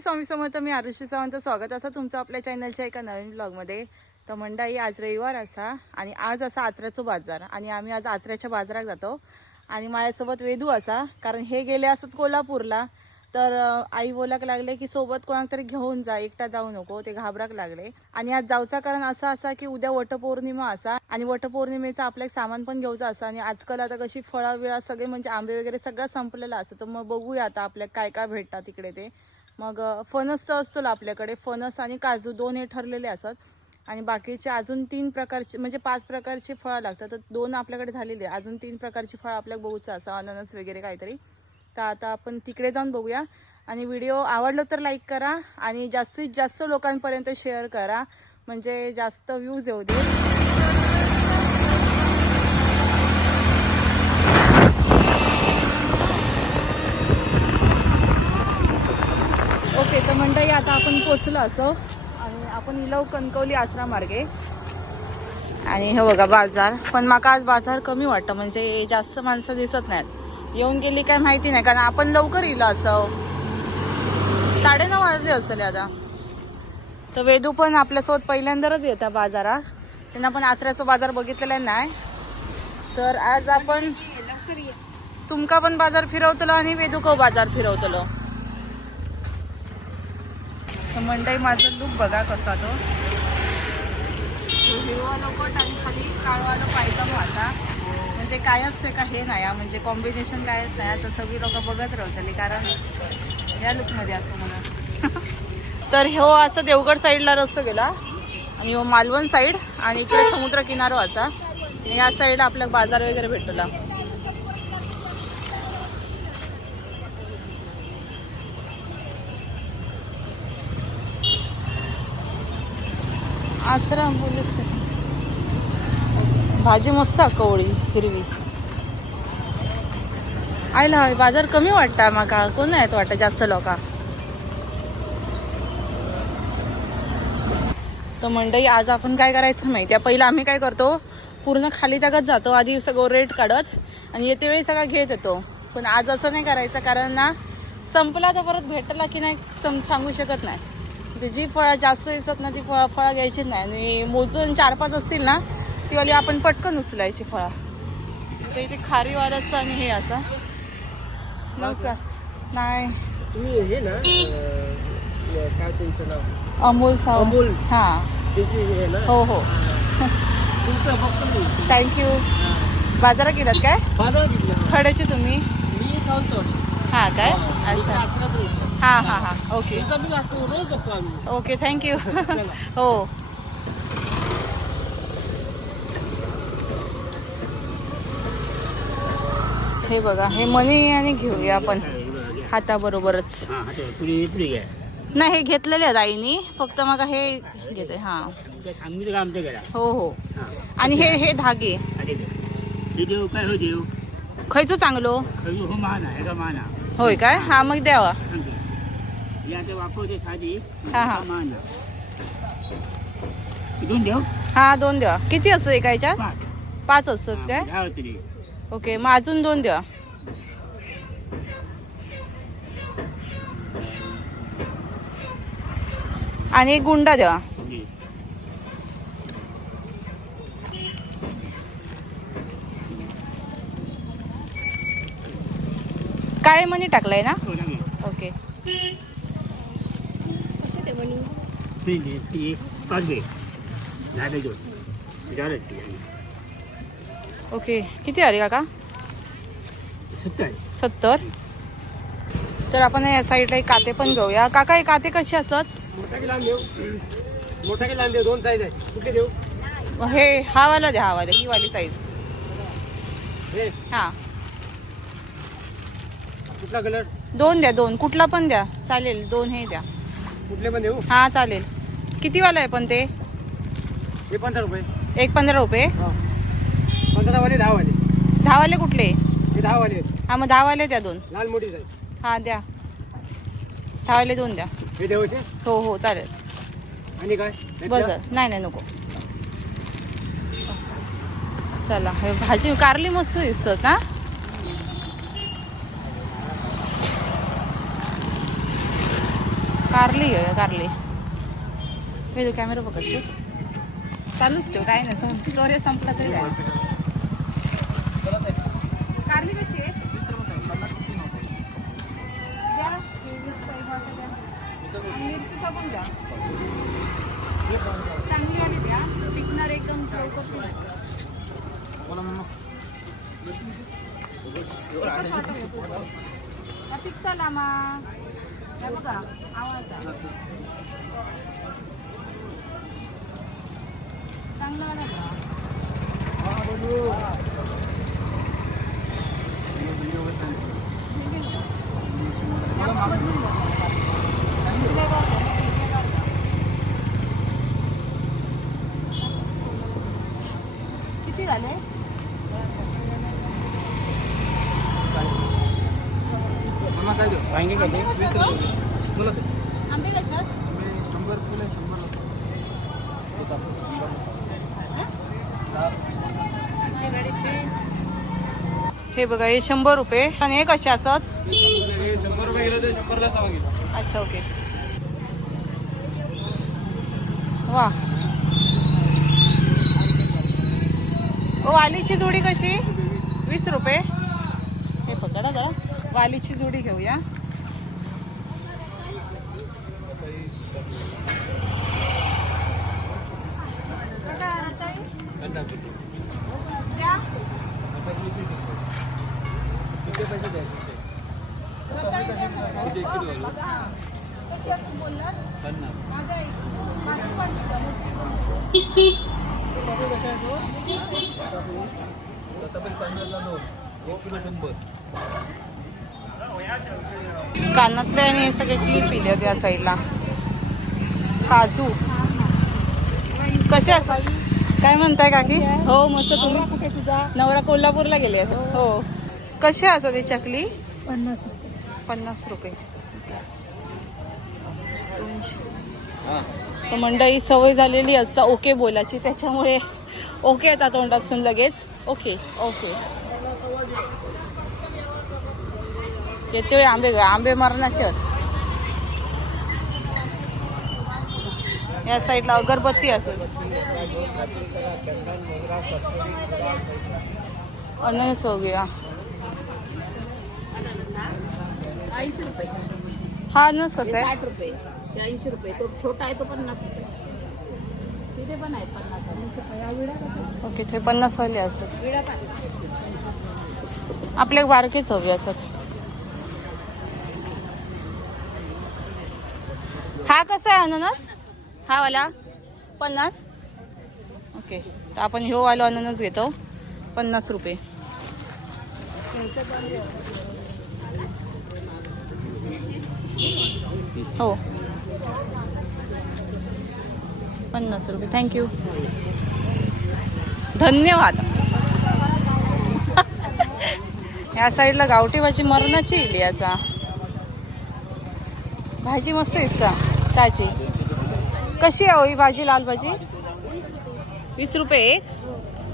श्री स्वामी समर्थ. मी आरुषी सावंत. स्वागत असं तुमचं आपल्या चॅनलच्या एका नवीन ब्लॉगमध्ये. तर मंडळी, आज रविवार असा आणि आज असा आचऱ्याचा बाजार आणि आम्ही आज आचऱ्याच्या बाजारात जातो आणि माझ्यासोबत वेदू असा, कारण हे गेले असत कोल्हापूरला. तर आई बोलाक लागले की सोबत कोणाक तरी घेऊन जा, एकटा जाऊ नको, ते घाबराक लागले. आणि आज जाऊचा कारण असा असा की उद्या वटपौर्णिमा असा आणि वटपौर्णिमेचं आपलं सामान पण घेऊचं असं. आणि आजकाल आता कशी फळं विळा सगळे म्हणजे आंबे वगैरे सगळं संपलेलं असतं. तर मग बघूया आता आपल्या काय काय भेटतात तिकडे ते. मग फणस तर असतो आपल्याकडे, फणस आणि काजू दोन हे ठरलेले असतात आणि बाकीचे अजून 3 प्रकारचे म्हणजे 5 प्रकारची फळं लागतात. तर 2 आपल्याकडे झालेली आहे, अजून 3 प्रकारची फळं आपल्याला बघूचं असं, अननस वगैरे काहीतरी. तर आता आपण तिकडे जाऊन बघूया. आणि व्हिडिओ आवडलो तर लाईक करा आणि जास्तीत जास्त लोकांपर्यंत शेअर करा, म्हणजे जास्त व्ह्यूज येऊ दे. ओके, तर मंडळी आता आपण पोचलो असो आणि आपण इलव कणकवली आसरा मार्गे. आणि हे बघा बाजार, पण माका आज बाजार कमी वाटतं, म्हणजे जास्त माणसं दिसत नाहीत. येऊन गेली काय माहिती नाही, कारण आपण लवकर इलो असं 9:30 वाजले असेल आता. तर वेदू पण आपल्यासोबत पहिल्यांदाच येतात बाजारात, त्यांना पण आचऱ्याचा बाजार बघितलेला नाही. तर आज आपण तुमका पण बाजार फिरवतलो आणि वेदूको बाजार फिरवतलो. तर मंडई माझं लुक बघा कसा तो, हिरवा लोकट आणि खाली काळवाला पायजमा होता. म्हणजे काय असते का हे नाही, म्हणजे कॉम्बिनेशन कायच नाही. तर सगळी लोक बघत राहतली, कारण या लुकमध्ये असं म्हणा. तर ह्यो असं देवगड साईडला रस्ता गेला आणि ह्यो मालवण साईड आणि इकडे समुद्र किनारा असा. या साईडला आपल्या बाजार वगैरे भेटला. आचरा पोलीस भाजी मस्त कवळी हिरवी. आयला बाजार कमी वाटता माका, कोण आहेत वाटतं जास्त लोक. तर मंडई आज आपण काय करायचं माहिती आहे, पहिलं आम्ही काय करतो, पूर्ण खाली ताकद जातो, आधी सगळं रेट काढत आणि येते वेळी सगळं घेत येतो. पण आज असं नाही करायचं, कारण ना संपला तर परत भेटला की नाही सांगू शकत नाही. म्हणजे जी फळं जास्त दिसत ना ती फळं घ्यायचीच नाही, आणि मोजून 4-5 असतील ना ती वाली आपण पटकन उचलायची फळं. तर इथे खारीवाला असतं आणि हे असं. नमस्कार. नाही तुम्ही हे ना काय तुमचं नाव? अमोल साव. अमोल. हां हे ना? हो हो. तुमचं बघतो. थँक्यू. बाजारात गेलात काय? बाजारात घेतलं खड्याचे तुम्ही? मी सांगतो. हां काय, अच्छा. हां हां हां, ओके रोज बघतो आम्ही. Okay, thank you. हो. हे बघा, हे मनी आणि घेऊया आपण हाताबरोबरच. नाही, हे घेतलेले आहेत आईनी, फक्त मग हे घेते. हां हो हो. आणि हे हे धागे खयचो चांगलो? होय काय? हा मग द्यावा. हां हां हां, 2 द्या. किती असतं एका ह्याच्यात? 5 असतात काय? ओके, मग अजून 2 द्या. आणि एक गुंडा द्या. काळे मणी टाकलाय ना? ओके. ओके, किती आले काका? 70. तर आपण या साईडला एक काते पण घेऊया. काका, हे काते कसे असतात? मोठा की लहान देऊ? 2 साईज आहे. कुठे देऊ? हे हा वाला द्या, हा वाला, ही वाली साईज. हा, कुठला कलर? 2 द्या, 2 कुठला पण द्या चालेल. 2 हे द्या. कुठले पण देऊ? हा चालेल. किती वाला आहे पण ते? हे 15 रुपये. एक 15 रुपये. 15 वाले 10 वाले. 10 वाले कुठले? हे 10 वाले आहेत. हा, मग 10 वाले द्या 2. लाल मोठी साईज. हा द्या, 10 वाले 2 द्या. हे देवाचे? हो हो चालेल. आणि काय? बस, नाही नाही नको. चला, हे भाजी कारली मस्त दिसत ना. कारली आहे कारली. हे कॅमेरा पकडतो चालूच ठेव काय नाही स्टोरेज संपला तरी काय. कारली कशी आहे? द्या. मिरचीचा पण द्या चांगली वाली द्या पिकणार एकदम चौकशी. पिकताला मा बघा आवाज चांगला वाला द्या. किती झाले? आंबे कशात? हे बघा हे 100 रुपये आणि हे कसे असत? 100 रुपये किलो ते 100 ला 6 किलो. अच्छा ओके. वा ओ वालीची जोडी कशी? 20 रुपये. हे पकडा जरा वालीची जोडी घेऊया. कानातले आणि हे सगळे क्लिप इले त्या साईडला. काजू कसे असतात? काय म्हणताय काकी? हो मस्त. तुम्ही कुठे? तुझा नवरा कोल्हापूरला गेले. हो कसे असतात ही चकली? 50 रुपये. 50 रुपये. तर मंडळी सवय झालेली असता ओके बोलायची त्याच्यामुळे ओके येतात तोंडातून लगेच. Okay okay. येते वेळी आंबे मरणाचे आहेत. या साईडला अगरबत्ती असत. अननस बघूया. 80 रुपये. हा अननस कसा आहे? 60 रुपये. 80 रुपये. तो छोटा आहे तो 50 रुपये. तिथे पण आहेत 50 रुपये. ओके ते 50 वाले असतात. विडा पण आपले बारकेच हवे असतात. हा कसा आहे अननस? हा वाला 50. ओके तर आपण ह्यो वाला अननस घेतो 50 रुपये. हो 50 रुपये. थँक्यू धन्यवाद. या साईडला गावठी भाजी मरणाची इली असा. भाजी मस्त दिसता ताजी. कशी आहे ही भाजी? लाल भाजी 20 रुपये एक.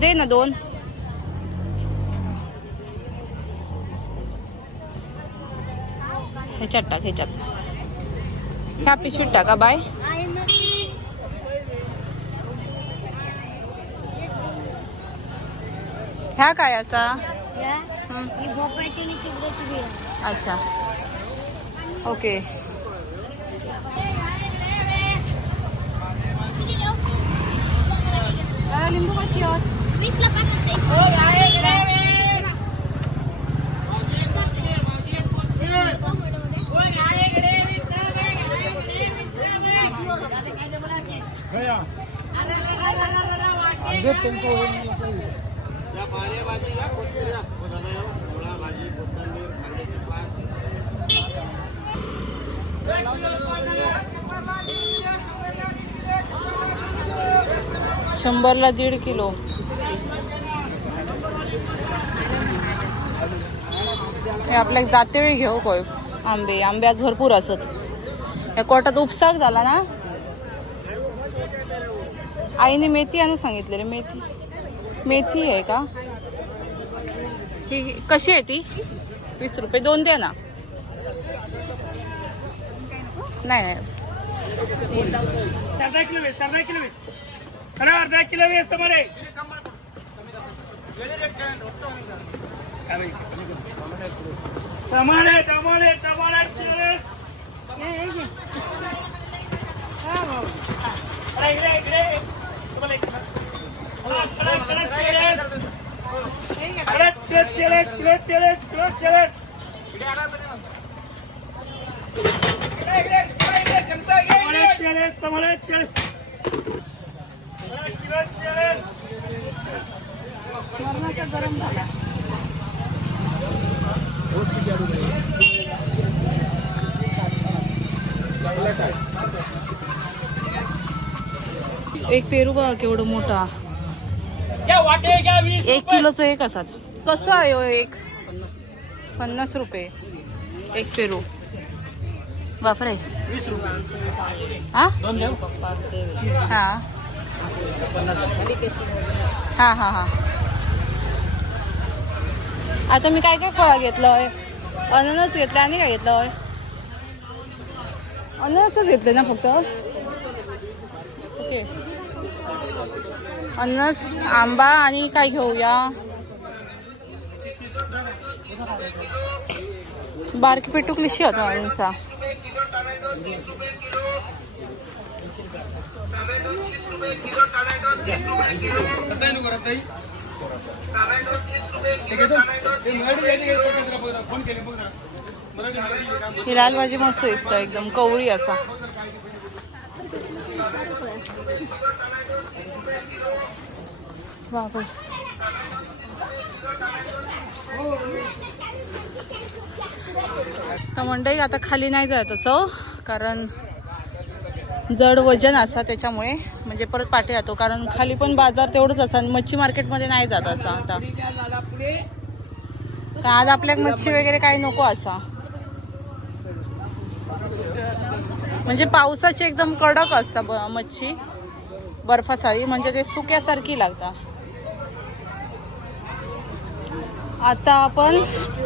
दे ना 2. ह्याच्यात टाक ह्याच्यात. ह्या पिशवीत टाका. बाय. ह्या काय असा? भोपळ्याची आणि चिवड्याची बी आहे. अच्छा ओके. लिंबू कशी आहोत? 20 ला 5 100ला 1.5 किलो. हे आपल्याक जाते वेळी घेऊ कोय. आंबे आज भरपूर असत. या कोटात उपसाक झाला ना. आईने मेथी आणून सांगितलेली. मेथी आहे का? ही कशी आहे ती? 20 रुपये. 2 द्या ना. नाही अर्धा किलो वीस अरे अर्धा किलो वीस तुम्हाला टमाटे टमाटे टमाटे 40 अरे इकडे तुम्हाला अरे 40 तुम्हाला 40 मरणाचा गरम झाला. एक पेरू बघा केवढं मोठा. क्या वाटे क्या 20 1 किलोचं एक असाच. कसं आहे हो एक? 50 रुपये एक पेरू. बापरे. 20 रुपये हा हा हा हा हा. आता मी काय काय फळं घेतलंय? अननस घेतलं आणि काय घेतलंय? अननसच घेतले ना फक्त. ओके. अननस, आंबा आणि काय घेऊया? बारकी पेटू कशी होता अननसा? ही लाल भाजी मस्त दिसत एकदम कवळी असा. बापरे. तर मंडई आता खाली नाही जात असं, कारण जड वजन असा त्याच्यामुळे, म्हणजे परत पाठी जातो. कारण खाली पण बाजार तेवढंच असा, मच्छी मार्केटमध्ये नाही जात असा. आता तर आज आपल्या मच्छी वगैरे काही नको असा, म्हणजे पावसाची एकदम कडक असता मच्छी, बर्फासारी, म्हणजे ते सुक्यासारखी लागता. आता आपण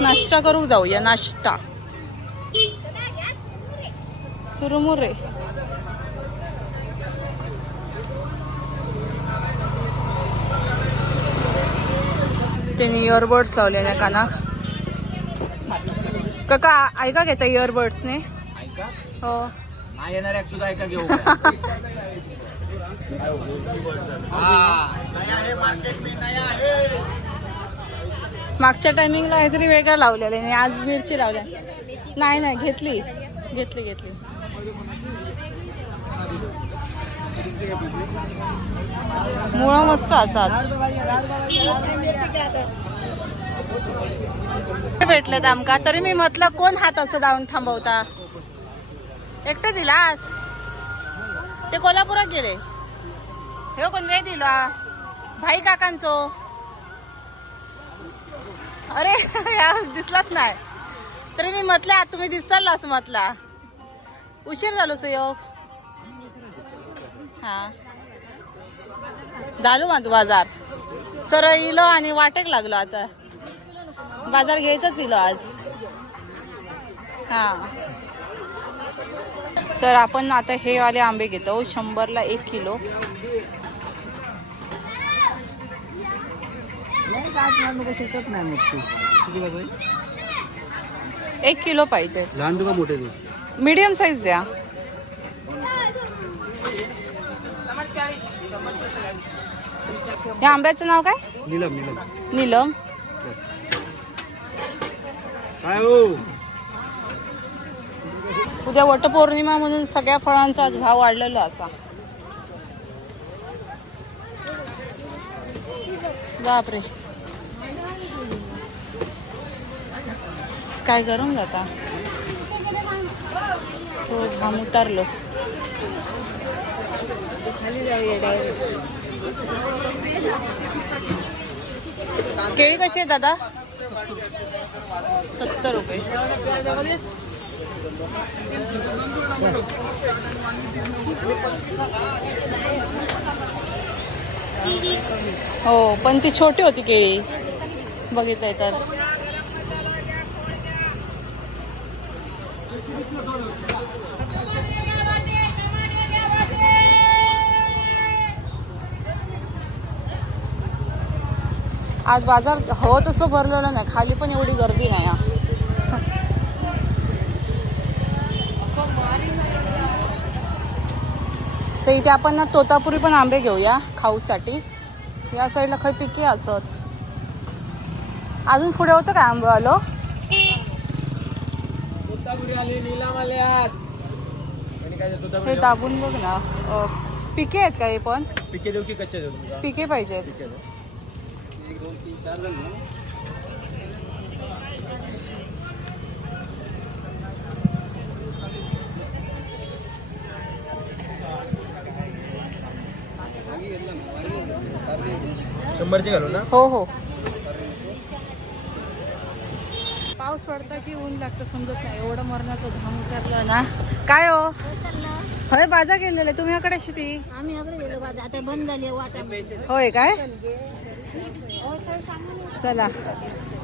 नाश्ता करू जाऊया. नाश्ता चुरमुरे. त्याने इयरबड्स लावले ना कानाक. काका ऐका घेता इयरबड्सने? हो. नाही येणार सुद्धा ऐका घेऊ. मागच्या टायमिंगला काहीतरी वेगळं लावलेलं आहे, आज मिरची लावल्या. नाही नाही घेतली. मुळा मस्त असतात. भेटलं आमका, तरी मी म्हटलं कोण हात असं जाऊन थांबवता. एकटं दिलास? ते कोल्हापुरात गेले. हे कोण वेळ दिला? भाई काकांचो. अरे यार दिसलाच नाही, तरी मी म्हटलं तुम्ही दिसाल असं म्हटला. उशीर झालो सहयोग. हा झालो माझं बाजार. सरळ इलो आणि वाटेक लागलो. आता बाजार घ्यायचाच इलो आज. हा तर आपण आता हे वाले आंबे घेतो. 100ला 1 किलो. नाही 1 किलो पाहिजे. लहान तुका मोठे तू? मीडियम साईज द्या. या आंब्याचं नाव काय? नीलम. नीलम. काय हो? उद्या वटपौर्णिमा म्हणून सगळ्या फळांचा आज भाव वाढलेला असा. बापरे काय गरम जाता. सो घाम उतारलो. केळी कशी आहे दादा? 70 रुपये. हो पण ती छोटी होती केळी बघितलंय तर. आज बाजार हो तसं भरलेलं नाही, खाली पण एवढी गर्दी नाही हा. तर इथे आपण ना तोतापुरी पण आंबे घेऊया खाऊसाठी. या साईडला काही पिके असत. अजून पुढे होतं काय आंबे आलो. हे दाबून बघ ना. पिके आहेत का हे पण? पिके देऊ की कच्चे देऊ? पिके पाहिजेत. 1 2 3 4 जण ना. शंभरचे घालू ना? हो हो. पाऊस पडता की ऊन लागतं समजत नाही. एवढं मरणाचं घाम उतरलं ना. काय हो होय बाजार गेलेले तुम्ही याकडे ती? आम्ही अकडे गेलो बाजार आता बंद झाली वाटा. होय काय. चला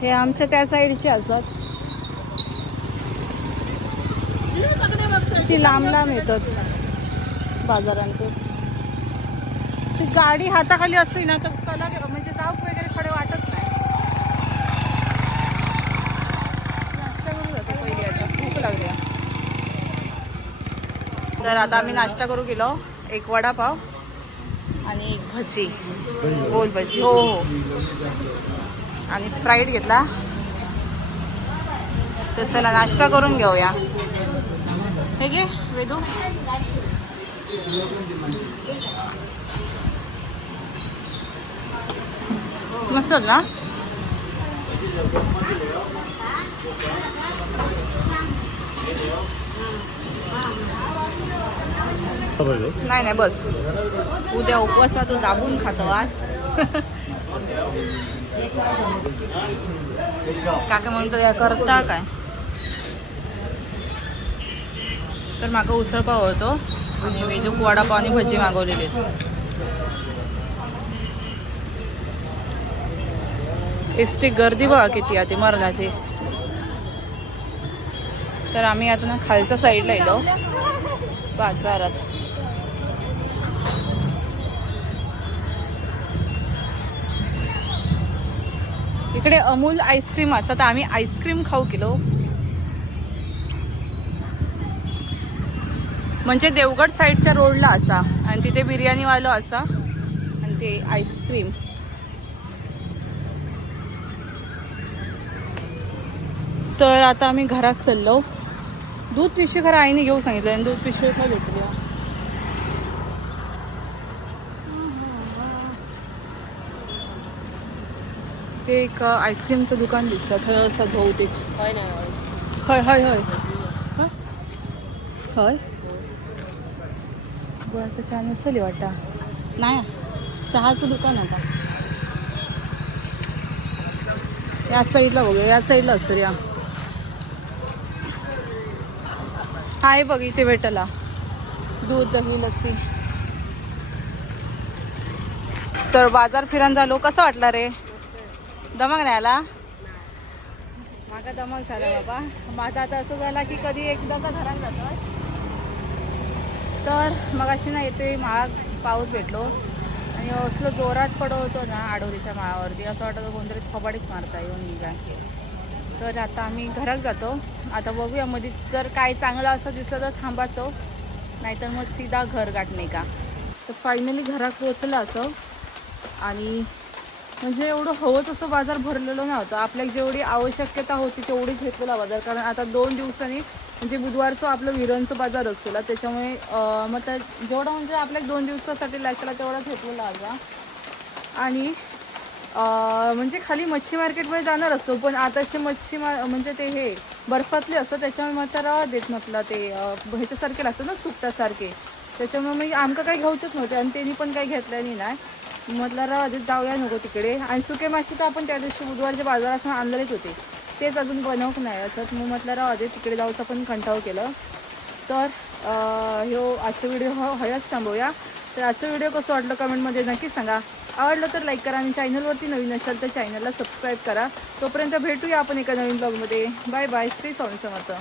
हे आमच्या त्या साईडचे असतात. ती लांब लांब येतात बाजारांतून. अशी गाडी हाताखाली असते ना तर चला म्हणजे जाऊ वगैरे थोडे वाटत नाही. नाश्ता करू जाते पहिली, आता भूक लागली. तर आता आम्ही नाश्ता करू गेलो. एक वडापाव आणि एक भजी, गोल भजी. हो हो. आणि स्प्राईट घेतला. तर चला नाश्ता करून घेऊया. हे घे वेदू. मस्त ना. नाही नाही बस उद्या उपवासातून दाबून खातो आज. काका म्हणतो या करता काय. तर मागं उसळपाव होतो आणि वेदूक वडापाव आणि भजी मागवलेली होती. एसटी गर्दी बघा किती आहे मरणाची. तर आम्ही आता ना खालच्या साईडला येलो बाजारात. इकडे अमूल आईस्क्रीम असतात तर आम्ही आईस्क्रीम खाऊ गेलो. म्हणजे देवगड साईडच्या रोडला असा आणि तिथे बिर्याणीवालं असा आणि ते आईस्क्रीम. तर आता आम्ही घरात चाललो. दूध पिशवी खरं आईने घेऊ सांगितलं आणि दूध पिशवी काय भेटली. ते एक आईस्क्रीमचं दुकान दिसतं असं बहुतेक. हय हय हय हय. गुळाचा चहा नसेल वाटा. नाही चहाचं दुकान आता या साईडला बघूया. या साईडला असतं या. हाय बघ इथे भेटला दूध दही लस्सी. तर बाजार फिरून झालो. कसं वाटला रे. दमक नाही आला. माझा दमक झाला बाबा. माझा आता असं झाला की कधी एकदाचा घरात जातो. तर मग अशी ना येते महाग पाऊस भेटलो आणि असलं जोरात पडवतो ना आडोरीच्या माळावरती. असं वाटतं कोणतरी थोबाडीत मारता येऊन निघा. तर आता आम्ही घरात जातो. आता बघूया मध्ये जर काय चांगलं असं दिसलं तर थांबायचो, नाहीतर मग सीधा घर गाठणे का. तर फायनली घरात पोचलं असं. आणि म्हणजे एवढं हवं तसं बाजार भरलेलं नव्हतं. आपल्याला जेवढी आवश्यकता होती तेवढीच घेतलेला बाजार. कारण आता 2 दिवसांनी म्हणजे बुधवारचं आपलं विरणचं बाजार असतो त्याच्यामुळे मग तर जेवढं म्हणजे आपल्या 2 दिवसासाठी लागला तेवढाच घेतलेला आता. आणि म्हणजे खाली मच्छी मार्केटमध्ये जाणार असतो पण आताचे मच्छी म्हणजे ते हे बर्फातले असतं त्याच्यामुळे मग तर देत म्हटलं ते ह्याच्यासारखे लागतं ना सुकटासारखे. त्याच्यामुळे मग आमका काही घ्यायचंच नव्हते आणि त्यांनी पण काही घेतल्याने नाही. म्हटलं आधीच जाऊया नको तिकडे. आणि सुके मासे तर आपण त्या दिवशी बुधवारच्या बाजारात आणलेलेच होते तेच अजून बनवक नाही असं. मग म्हटलं आधी तिकडे जाऊचं पण कंटाळू केलं. तर ह्यो आजचा व्हिडिओ हयाच थांबवूया. तर आजचं व्हिडिओ कसं वाटलं कमेंटमध्ये नक्की सांगा. आवडलं तर लाईक करा आणि चॅनलवरती नवीन असाल तर चॅनलला सबस्क्राईब करा. तोपर्यंत भेटूया आपण एका नवीन ब्लॉगमध्ये. Bye bye. श्री स्वामी समर्थ.